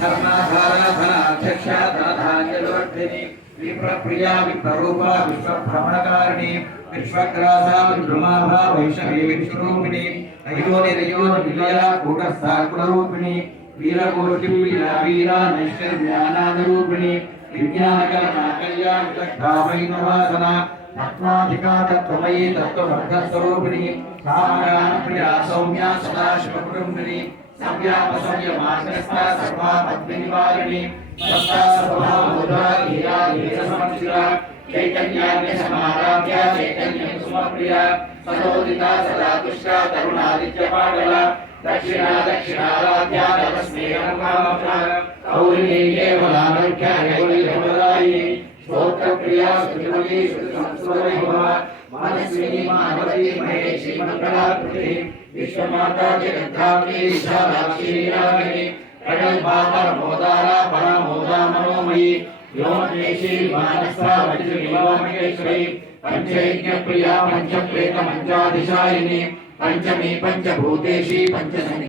धर्माधाराधनाध्यक्षा धनधान्यवर्धिनी विप्रप्रिया विप्ररूपा विश्वभ्रमणकारिणी विश्वग्रासा विद्रुमाभा वैष्णवी विश्वरूपिणी अयोनिरयोनिलया कूटस्थाकुलरूपिणी वीरकोटिवीरा वीरा नैष्कर्म्यानादरूपिणी विज्ञानकर्मा कल्याणविदग्धावैनवासना तत्त्वाधिका तत्त्वमयी तत्त्ववर्गस्वरूपिणी कामगानप्रिया सौम्या सदाशिवकुटुम्बिनी संव्यापसंयमाग्रस्था सर्वापद्विनिवारिणी सत्ता स्वभावमुद्रा धीरा धीरसमर्चिता चैतन्याग्निसमाराध्या चैतन्यकुसुमप्रिया सदोदिता सदा तुष्टा तरुणादित्यपाटला दक्षिणा दक्षिणाराध्या तस्मेयमुखामका गौरिणी केवलानर्घ्या गौरीहृदयायिनी स्तोत्रप्रिया स्तुतिमयी श्रुतिसंस्कृतवैभवा मानस्विनी मानवती महेशी मङ्गलाकृतिः विश्वमाता जगद्धात्री विशालाक्षी रागिनी प्रगल्भा परमोदारा परामोदा मनोमयी व्योमकेशी मानसा वज्रविलोमकेश्वरी पंचयज्ञप्रिया पंचप्रेत मंचाधिशायिनी पंचमी पंचभूतेशी पंचसनि